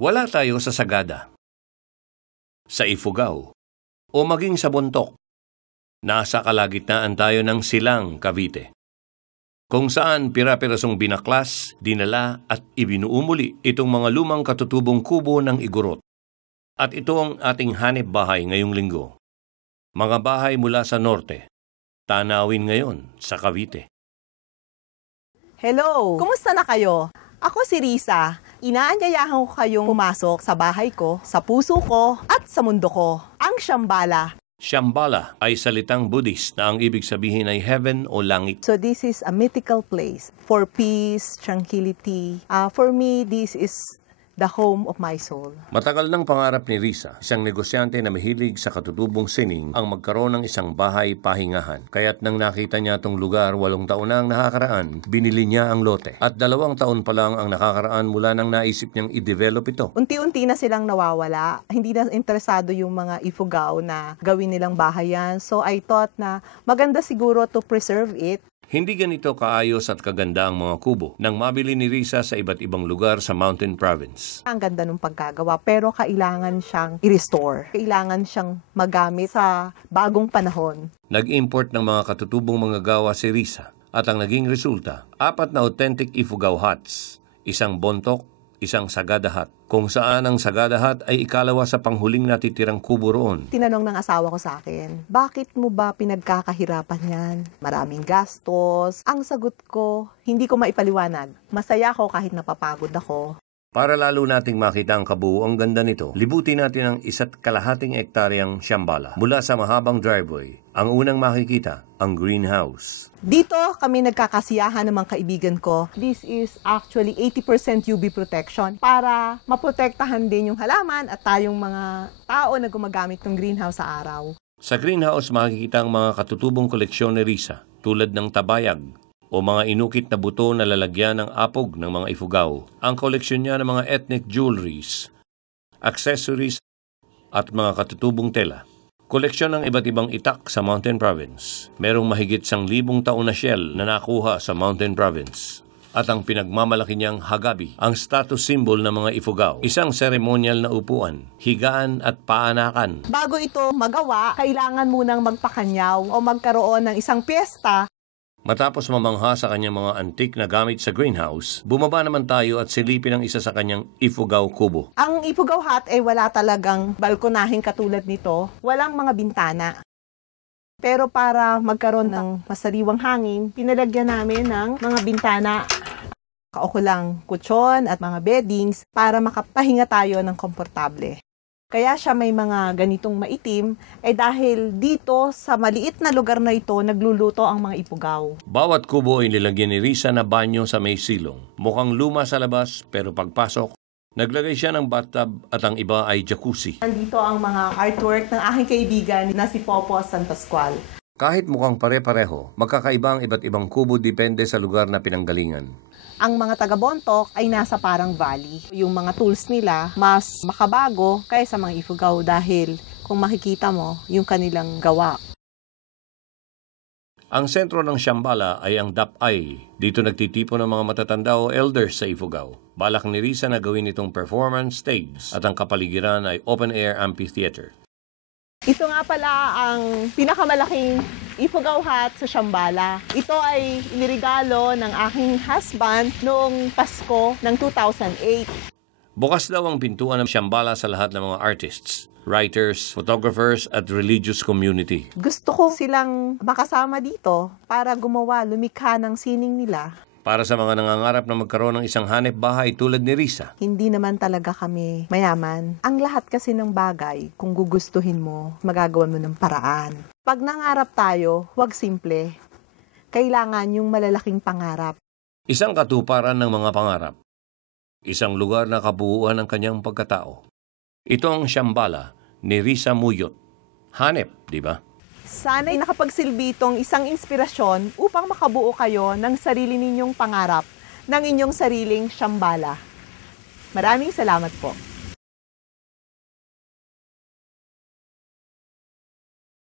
Wala tayo sa Sagada, sa Ifugao, o maging sa Bontoc. Nasa kalagitnaan tayo ng Silang, Cavite, kung saan pira-pirasong binaklas, dinala at ibinuo muli itong mga lumang katutubong kubo ng Igorot. At ito ang ating hanep bahay ngayong linggo. Mga bahay mula sa norte, tanawin ngayon sa Cavite. Hello! Kumusta na kayo? Ako si Risa. Inaanyayahan ko kayong pumasok sa bahay ko, sa puso ko, at sa mundo ko, ang Shambhala. Shambhala ay salitang Buddhist na ang ibig sabihin ay heaven o langit. So this is a mythical place for peace, tranquility. For me, this is the home of my soul. Matagal ng pangarap ni Risa, isang negosyante na mahilig sa katutubong sining, ang magkaroon ng isang bahay pahingahan. Kaya't nang nakita niya itong lugar 8 taon na ang nakakaraan, binili niya ang lote. At 2 taon pa lang ang nakakaraan mula nang naisip niyang i-develop ito. Unti-unti na silang nawawala. Hindi na interesado yung mga Ifugao na gawin nilang bahay yan. So I thought na maganda siguro to preserve it. Hindi ganito kaayos at kaganda ang mga kubo nang mabili ni Risa sa iba't ibang lugar sa Mountain Province. Ang ganda ng pagkagawa pero kailangan siyang i-restore. Kailangan siyang magamit sa bagong panahon. Nag-import ng mga katutubong mga gawa si Risa at ang naging resulta, 4 na authentic Ifugao huts, isang Bontoc, isang Sagada hut, kung saan ang Sagada hut ay ikalawa sa panghuling natitirang kubo roon. Tinanong ng asawa ko sa akin, bakit mo ba pinagkakahirapan yan? Maraming gastos. Ang sagot ko, hindi ko maipaliwanag. Masaya ako kahit napapagod ako. Para lalo nating makita ang kabuuang ganda nito, libutin natin ang 1.5 hektaryang Shambhala. Mula sa mahabang driveway, ang unang makikita, ang greenhouse. Dito kami nagkakasiyahan ng mga kaibigan ko. This is actually 80% UV protection para maprotektahan din yung halaman at tayong mga tao na gumagamit ng greenhouse sa araw. Sa greenhouse makikita ang mga katutubong koleksyon ni Risa, tulad ng tabayag, o mga inukit na buto na lalagyan ng apog ng mga Ifugao. Ang koleksyon niya ng mga ethnic jewelries, accessories, at mga katutubong tela. Koleksyon ng iba't ibang itak sa Mountain Province. Merong mahigit 1,000 taon na shell na nakuha sa Mountain Province. At ang pinagmamalaki niyang hagabi, ang status symbol ng mga Ifugao. Isang seremonyal na upuan, higaan at paanakan. Bago ito magawa, kailangan munang magpakanyaw o magkaroon ng isang piyesta. Matapos mamangha sa kanyang mga antik na gamit sa greenhouse, bumaba naman tayo at silipin ang isa sa kanyang Ifugao kubo. Ang Ifugao hut ay wala talagang balkonahin katulad nito. Walang mga bintana. Pero para magkaroon ng masariwang hangin, pinalagyan namin ng mga bintana, kaukulang kutsyon at mga beddings para makapahinga tayo ng komportable. Kaya siya may mga ganitong maitim, dahil dito sa maliit na lugar na ito, nagluluto ang mga Ifugao. Bawat kubo ay nilagyan ni Risa na banyo sa may silong. Mukhang luma sa labas, pero pagpasok, naglagay siya ng bathtub at ang iba ay jacuzzi. Nandito ang mga artwork ng aking kaibigan na si Popo San Pascual. Kahit mukhang pare-pareho, magkakaiba ang iba't ibang kubo depende sa lugar na pinanggalingan. Ang mga taga-Bontoc ay nasa parang valley. Yung mga tools nila mas makabago kaysa mga Ifugao dahil kung makikita mo yung kanilang gawa. Ang sentro ng Shambhala ay ang Dapay. Dito nagtitipon ng mga matatanda o elders sa Ifugao. Balak ni Risa na gawin itong performance stage at ang kapaligiran ay open-air amphitheater. Ito nga pala ang pinakamalaking Ifugao hut sa Shambhala. Ito ay inirigalo ng aking husband noong Pasko ng 2008. Bukas daw ang pintuan ng Shambhala sa lahat ng mga artists, writers, photographers at religious community. Gusto ko silang makasama dito para gumawa, lumikha ng sining nila. Para sa mga nangangarap na magkaroon ng isang hanep bahay tulad ni Risa. Hindi naman talaga kami mayaman. Ang lahat kasi ng bagay, kung gugustuhin mo, magagawa mo ng paraan. Pag nangarap tayo, huwag simple. Kailangan yung malalaking pangarap. Isang katuparan ng mga pangarap. Isang lugar na kabuuan ng kanyang pagkatao. Ito ang Shambhala ni Risa Muyot. Hanep, di ba? Sana'y nakapagsilbi itong isang inspirasyon upang makabuo kayo ng sarili ninyong pangarap, ng inyong sariling Shambhala. Maraming salamat po.